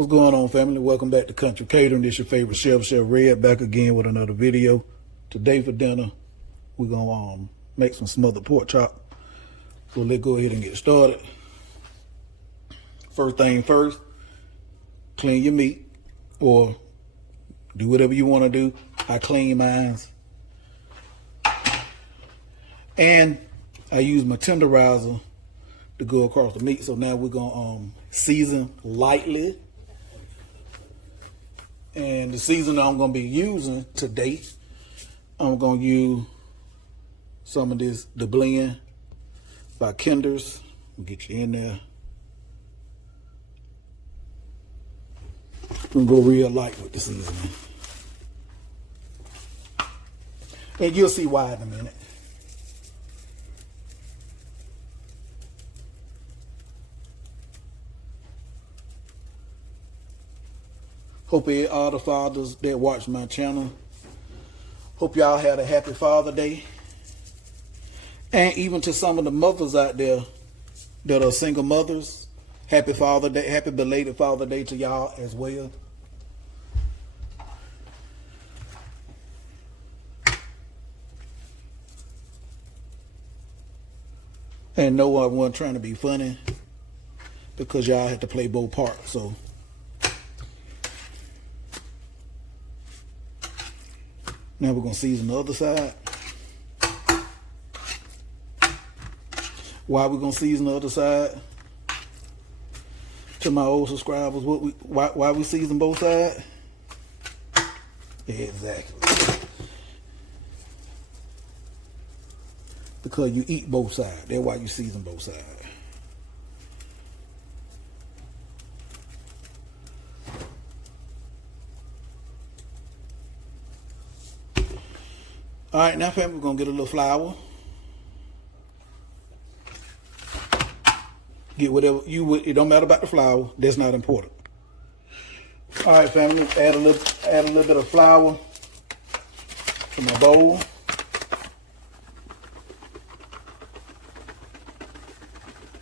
What's going on, family? Welcome back to Country Catering. This your favorite Chef Red, back again with another video. Today for dinner, we're gonna make some smothered pork chop. So let's go ahead and get started. First thing first, clean your meat, or do whatever you want to do. I clean mine, and I use my tenderizer to go across the meat. So now we're gonna season lightly. And the seasoning I'm going to be using today, I'm going to use some of this, the blend by Kinder's. We'll get you in there. I'm going to go real light with the seasoning. And you'll see why in a minute. Hope all the fathers that watch my channel, hope y'all had a happy Father Day. And even to some of the mothers out there that are single mothers, happy Father Day, happy belated Father Day to y'all as well. And no, I wasn't trying to be funny because y'all had to play both parts, so. Now we're going to season the other side. Why we're going to season the other side? To my old subscribers, why we season both sides? Exactly. Because you eat both sides. That's why you season both sides. All right, now family, we're gonna get a little flour. Get whatever you would. It don't matter about the flour. That's not important. All right, family, add a little bit of flour to my bowl.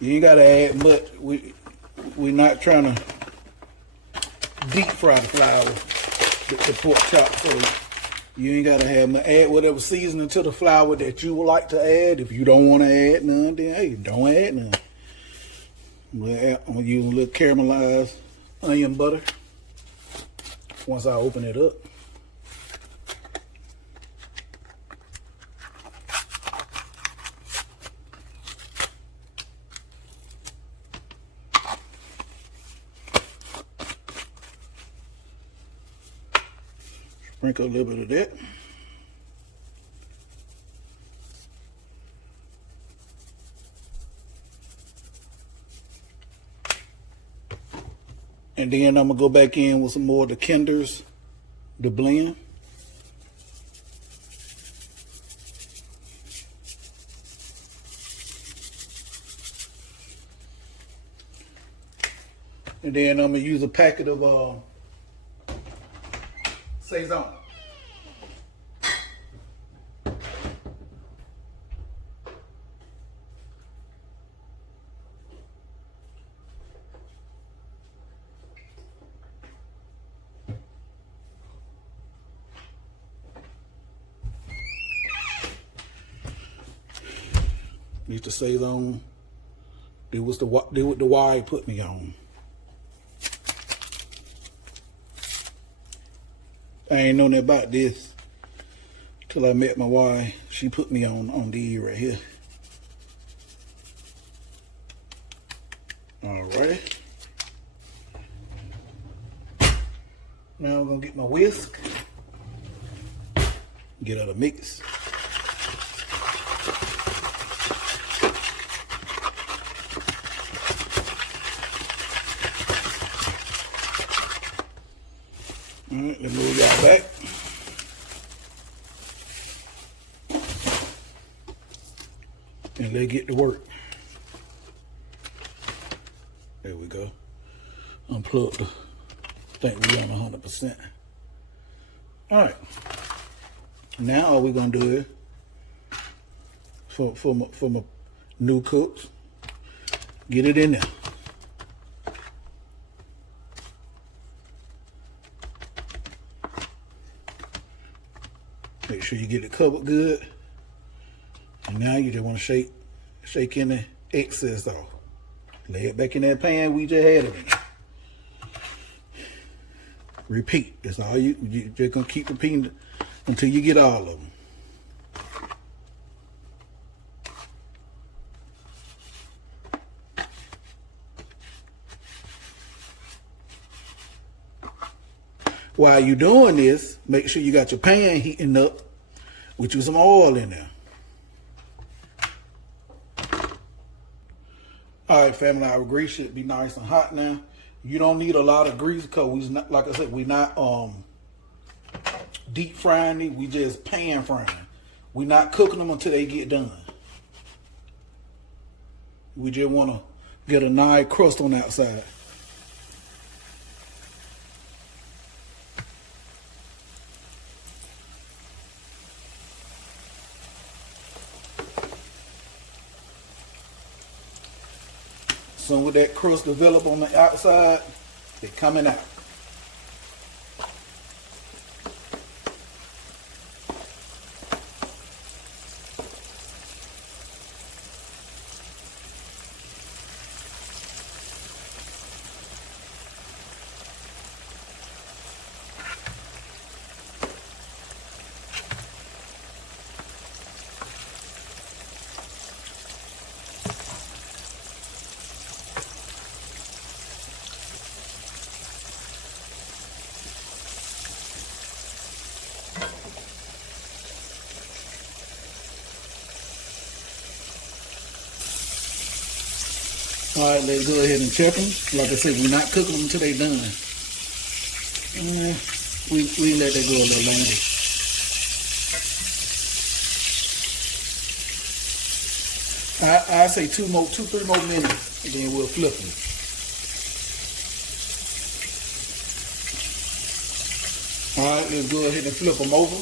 You ain't gotta add much. We're not trying to deep fry the flour, the pork chop. So you ain't gotta add whatever seasoning to the flour that you would like to add. If you don't want to add none, then hey, don't add none. I'm gonna use a little caramelized onion butter once I open it up. Sprinkle a little bit of that. And then I'm gonna go back in with some more of the Kinder's, the blend. And then I'm gonna use a packet of Saison. Need to Saison. It was the why he put me on. I ain't known about this till I met my wife. She put me on these right here. Alrighty. Now I'm gonna get my whisk. Get out of mix. All right, let's move y'all back. And let's get to work. There we go. Unplug the, think we on 100%. All right. Now all we're gonna do is, for my new cooks, get it in there. Make sure you get it covered good. And now you just want to shake in the excess off. Lay it back in that pan we just had it in. Repeat. That's all you just gonna keep repeating until you get all of them. While you're doing this, make sure you got your pan heating up with you some oil in there. All right, family, our grease should be nice and hot now. You don't need a lot of grease because we not, like I said, we not deep frying it. We just pan frying. We not cooking them until they get done. We just want to get a nice crust on the outside. So with that crust develop on the outside, they're coming out. All right, let's go ahead and check them. Like I said, we're not cooking them until they're done. We let that go a little longer. I say 3 more minutes, and then we'll flip them. All right, let's go ahead and flip them over.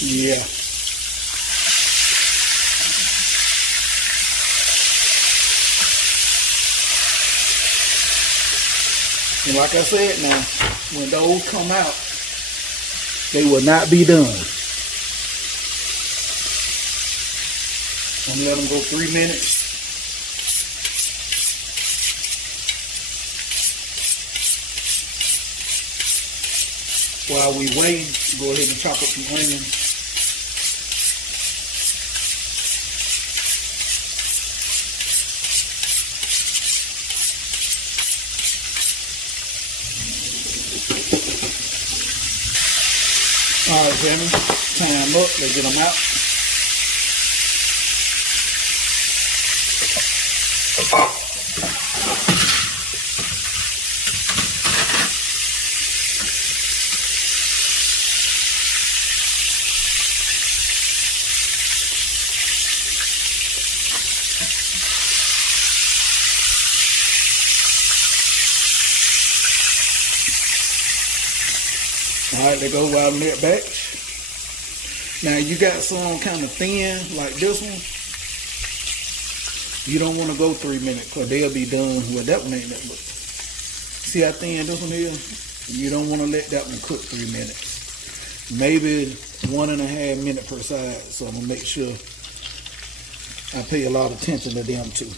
Yeah. And like I said now, when those come out, they will not be done. I'm gonna let them go 3 minutes. While we wait, go ahead and chop up the onions. All right, family, time up. Let's get them out. All right, they go while I'm that batch. Now you got some kind of thin like this one. You don't want to go 3 minutes because they'll be done. Well, that one ain't that much. See how thin this one is? You don't want to let that one cook 3 minutes. Maybe 1.5 minutes per side. So I'm gonna make sure I pay a lot of attention to them too.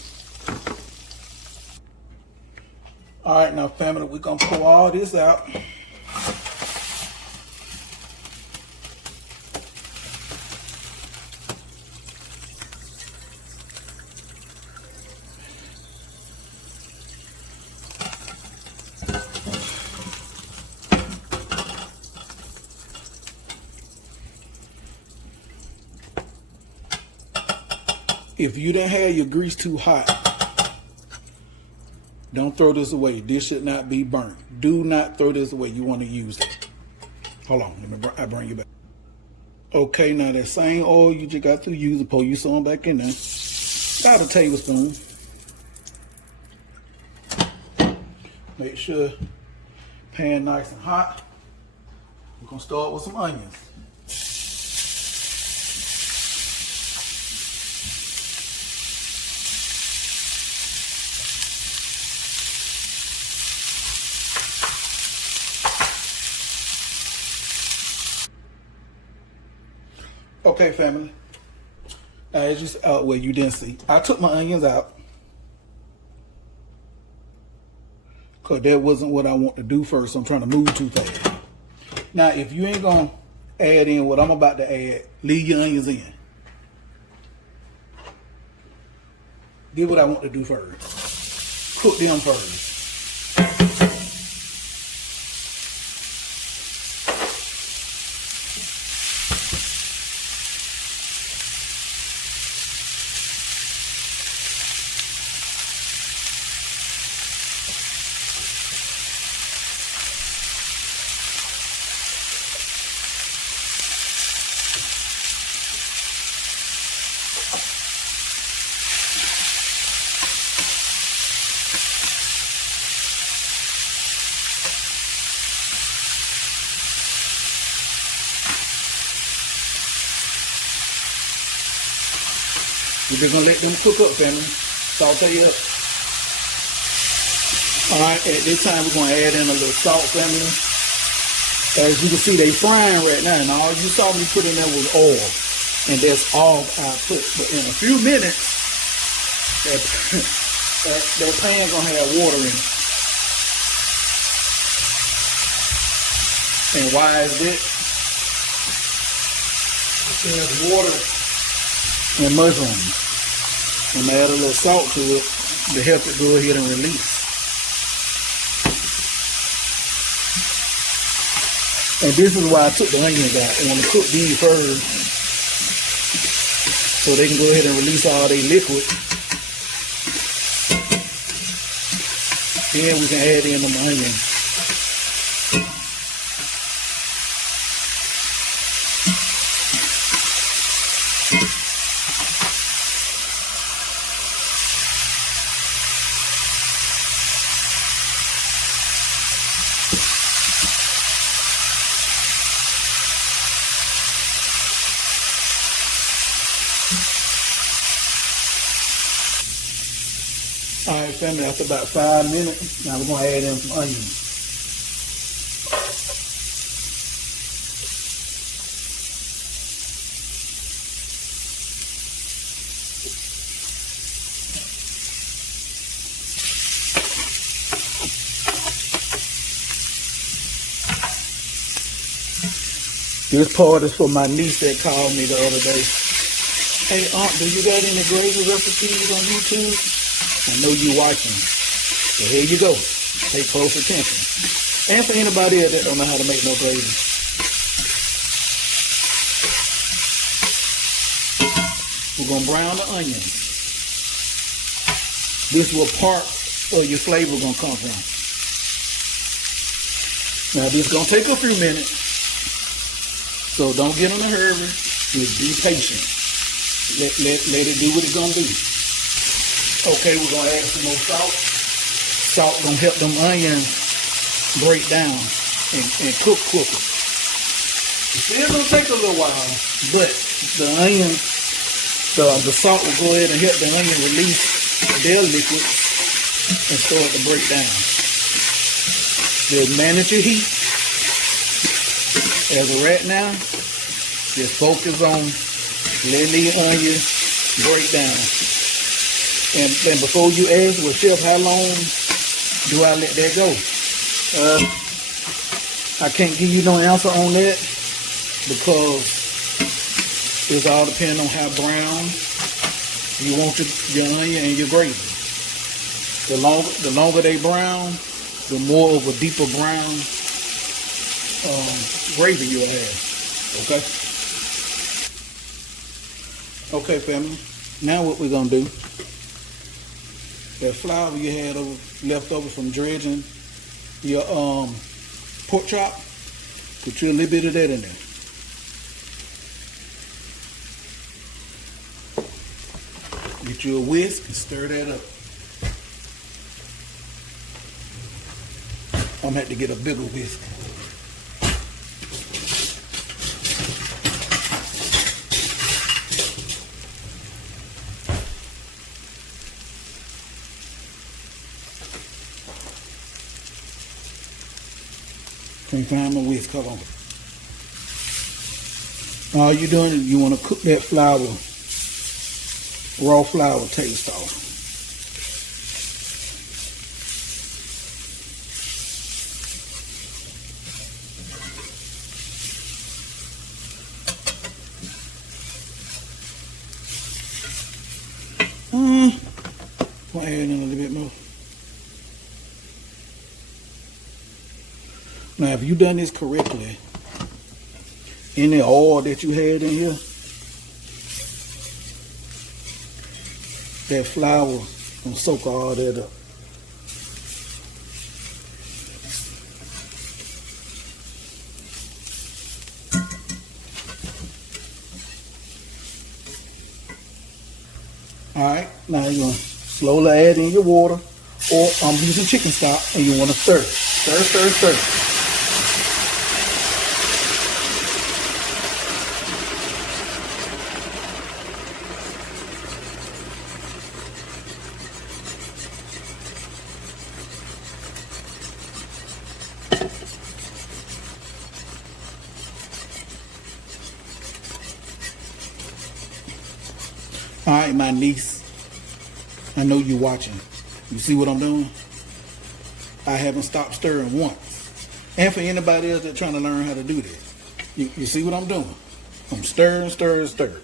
All right, now family, we're gonna pour all this out. If you didn't have your grease too hot, don't throw this away. This should not be burnt. Do not throw this away. You want to use it. Hold on, I bring you back. Okay, now that same oil you just got to use, pour you some back in there. About a tablespoon. Make sure pan nice and hot. We're gonna start with some onions. Okay, family. As you well, you didn't see. I took my onions out because that wasn't what I want to do first. I'm trying to move too fast. Now, if you ain't gonna add in what I'm about to add, leave your onions in. Get what I want to do first. Cook them first. We're just gonna let them cook up, family. Saute up. Alright, at this time we're gonna add in a little salt, family. As you can see, they frying right now, and all you saw me put in there was oil. And that's all I put. But in a few minutes, that pan gonna have water in it. And why is that? There's water and mushrooms. I'm gonna add a little salt to it to help it go ahead and release. And this is why I took the onions out. I want to cook these first so they can go ahead and release all their liquid. Then we can add in the onions. Alright, family, after about 5 minutes, now we're going to add in some onions. This part is for my niece that called me the other day. Hey, Aunt, do you got any gravy recipes on YouTube? I know you watching. So here you go. Pay close attention. And for anybody else that don't know how to make no gravy. We're going to brown the onions. This is where part of your flavor going to come from. Now this is going to take a few minutes. So don't get in a hurry. Just be patient. Let it do what it's going to do. Okay, we're going to add some more salt. Salt going to help them onions break down and cook quicker. It's still going to take a little while, but the onion, the salt will go ahead and help the onion release their liquid and start to break down. Just manage your heat. As of right now, just focus on letting the onions break down. And before you ask, well, Chef, how long do I let that go? I can't give you no answer on that because it's all depending on how brown you want your onion and your gravy. The longer they brown, the more of a deeper brown gravy you'll have. Okay? Okay, family. Now what we're going to do, that flour you had left over from dredging your pork chop, put you a little bit of that in there. Get you a whisk and stir that up. I'm going to have to get a bigger whisk. Can't find my whisk, hold on. All you're doing is you want to cook that flour, raw flour taste off. I'll add in a little bit more. Now, if you done this correctly, any oil that you had in here, that flour gonna soak all that up. Alright, now you're gonna slowly add in your water, or I'm using chicken stock, and you wanna stir. Stir, stir, stir. All right, my niece, I know you're watching. You see what I'm doing? I haven't stopped stirring once. And for anybody else that's trying to learn how to do this, you see what I'm doing? I'm stirring, stirring, stirring.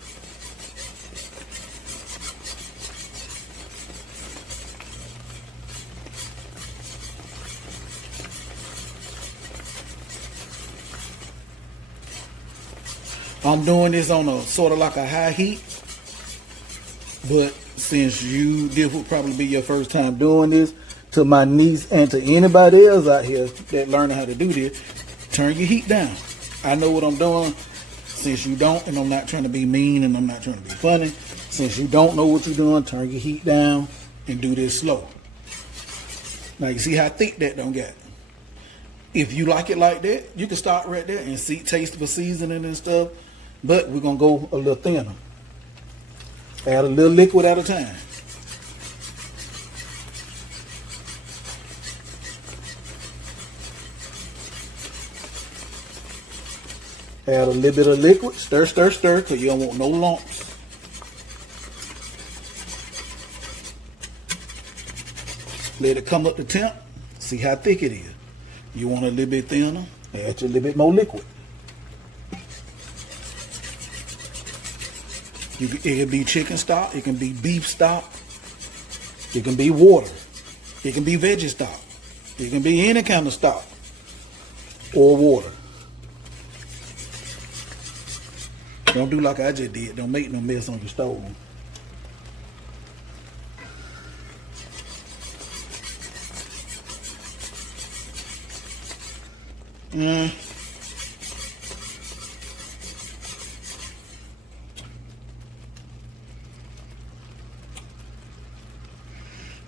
I'm doing this on a sort of like a high heat. But since this would probably be your first time doing this, to my niece and to anybody else out here that learning how to do this, turn your heat down. I know what I'm doing. Since you don't, and I'm not trying to be mean and I'm not trying to be funny, since you don't know what you're doing, turn your heat down and do this slow. Now you see how thick that don't get. If you like it like that, you can start right there and taste for seasoning and stuff. But we're gonna go a little thinner. Add a little liquid at a time. Add a little bit of liquid. Stir, stir, stir, because you don't want no lumps. Let it come up to temp. See how thick it is. You want a little bit thinner, add a little bit more liquid. It can be chicken stock, it can be beef stock, it can be water, it can be veggie stock, it can be any kind of stock or water. Don't do like I just did. Don't make no mess on your stove.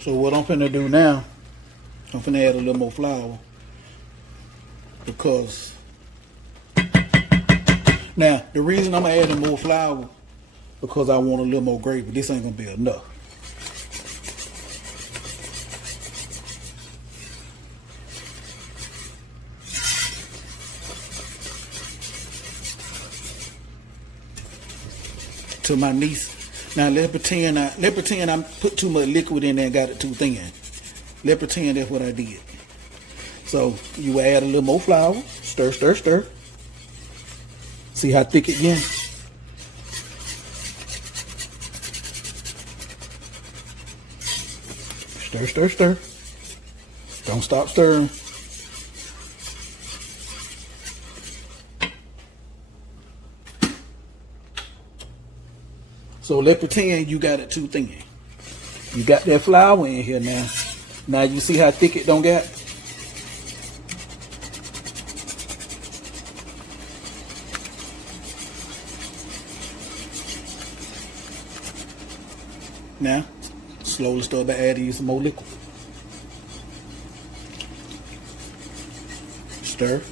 So what I'm finna do now, I'm finna add a little more flour, because now the reason I'm adding more flour, because I want a little more gravy. This ain't gonna be enough. To my niece. Now let's pretend I put too much liquid in there and got it too thin. Let's pretend that's what I did. So you add a little more flour, stir, stir, stir. See how thick it gets? Stir, stir, stir. Don't stop stirring. So let's pretend you got it too thin. You got that flour in here now. Now you see how thick it don't get? Now, slowly start by adding you some more liquid. Stir.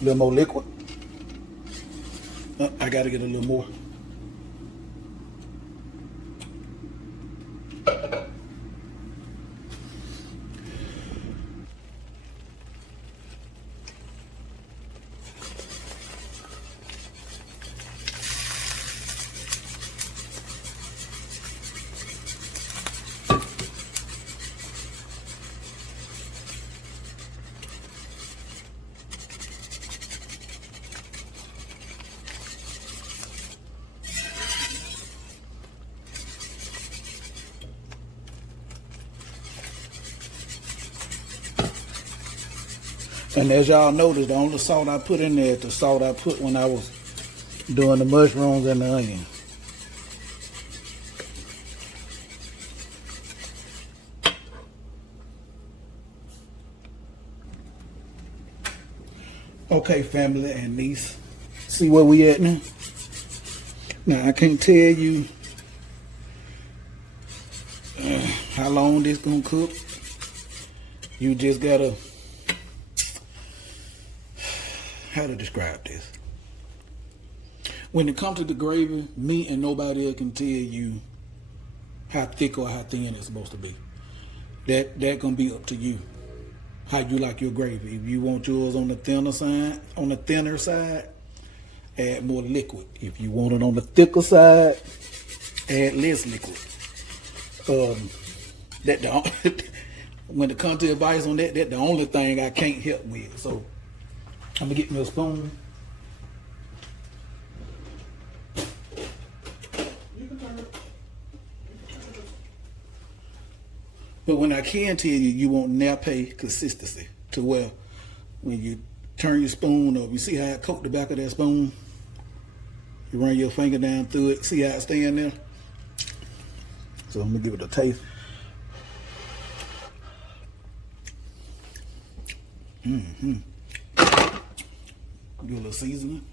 A little more liquid. I gotta get a little more. And as y'all notice, the only salt I put in there is the salt I put when I was doing the mushrooms and the onion. Okay, family and niece, see where we at now? Now, I can't tell you how long this gonna cook. You just gotta, how to describe this? When it comes to the gravy, me and nobody else can tell you how thick or how thin it's supposed to be. That gonna be up to you. How you like your gravy. If you want yours on the thinner side, add more liquid. If you want it on the thicker side, add less liquid. When it comes to advice on that, that's the only thing I can't help with. So I'm gonna get me a spoon. But when I can tell you, you want nappe consistency to where when you turn your spoon over, you see how I coat the back of that spoon? You run your finger down through it, see how it's staying there? So I'm gonna give it a taste. Give a little seasoning.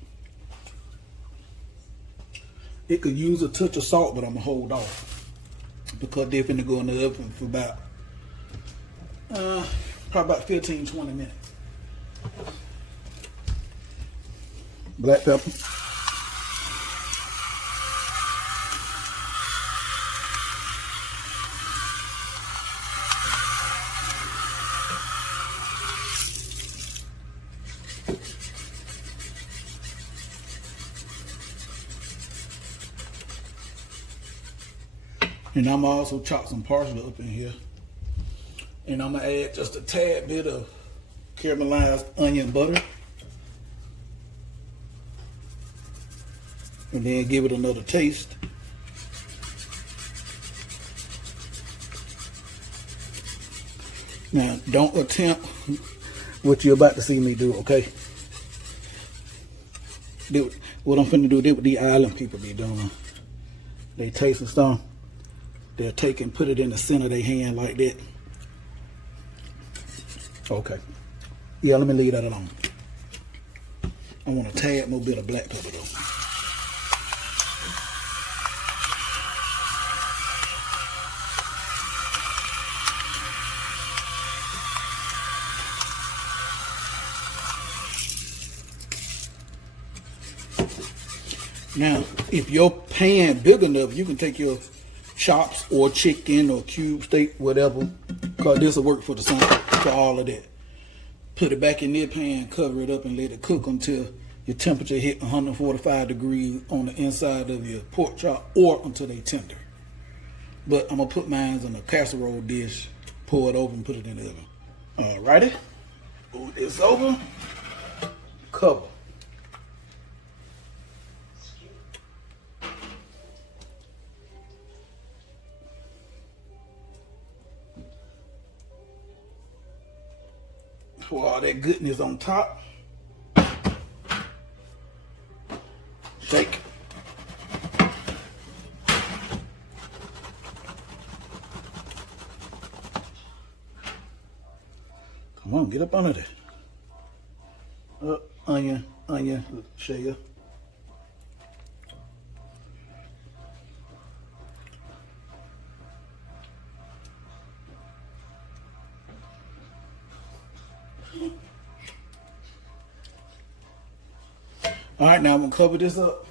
It could use a touch of salt, but I'm gonna hold off because they're finna go in the oven for about probably about 15-20 minutes. Black pepper. And I'm gonna also chop some parsley up in here. And I'm gonna add just a tad bit of caramelized onion butter. And then give it another taste. Now, don't attempt what you're about to see me do, okay? What I'm finna do, this what the island people be doing. They taste the stuff. They'll take and put it in the center of their hand like that. Okay. Yeah, let me leave that alone. I want a tad more bit of black pepper though. Now, if your pan big enough, you can take your chops or chicken or cube steak, whatever, because this will work for the same, for all of that. Put it back in their pan, cover it up, and let it cook until your temperature hit 145 degrees on the inside of your pork chop, or until they tender. But I'm gonna put mine in a casserole dish, pour it over, and put it in the oven. Alrighty, move this over, cover. Pour all that goodness on top. Shake. Come on, get up under there. Onion, share. All right, now I'm gonna cover this up.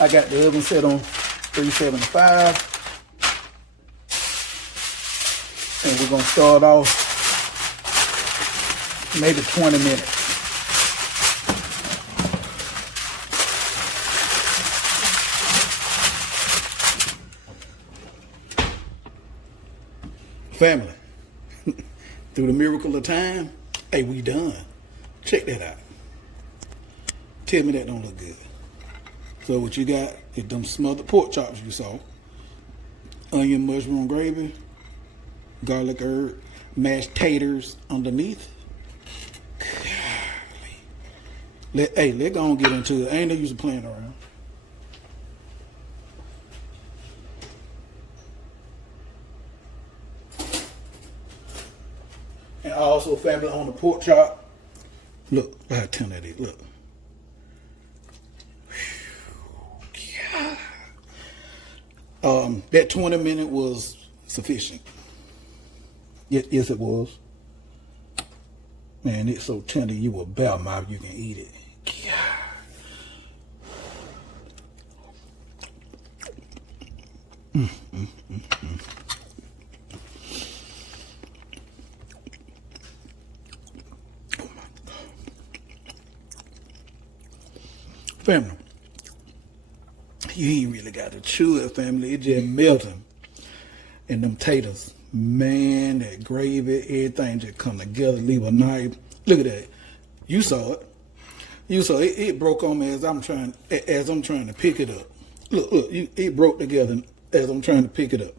I got the oven set on 375. And we're gonna start off maybe 20 minutes. Family, through the miracle of time, hey, we done. Check that out. Tell me that don't look good. So what you got is them smothered pork chops you saw, onion mushroom gravy, garlic herb, mashed taters underneath. Let's go and get into it. I ain't no use of playing around. And also, family, on the pork chop, look how tender that is. Look. That 20 minutes was sufficient. Yes, it was. Man, it's so tender, you will bell mouth, you can eat it. Oh my God. Family, you ain't really got to chew it, family. It just melting. And them taters, man, that gravy, everything just come together, leave a knife. Look at that. You saw it. You saw it. It broke on me as I'm trying to pick it up. Look, it broke together as I'm trying to pick it up.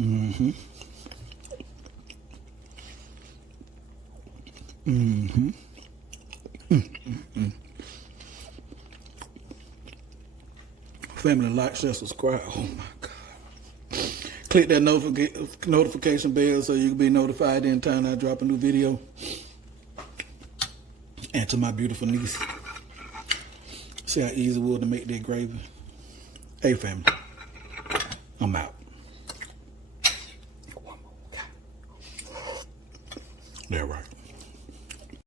Mm-hmm. Mm-hmm. Mm-hmm. Family, like, share, subscribe. Oh my God. Click that notification bell so you can be notified anytime I drop a new video. And to my beautiful niece, see how easy it was to make that gravy. Hey family, I'm out. One more. That's right.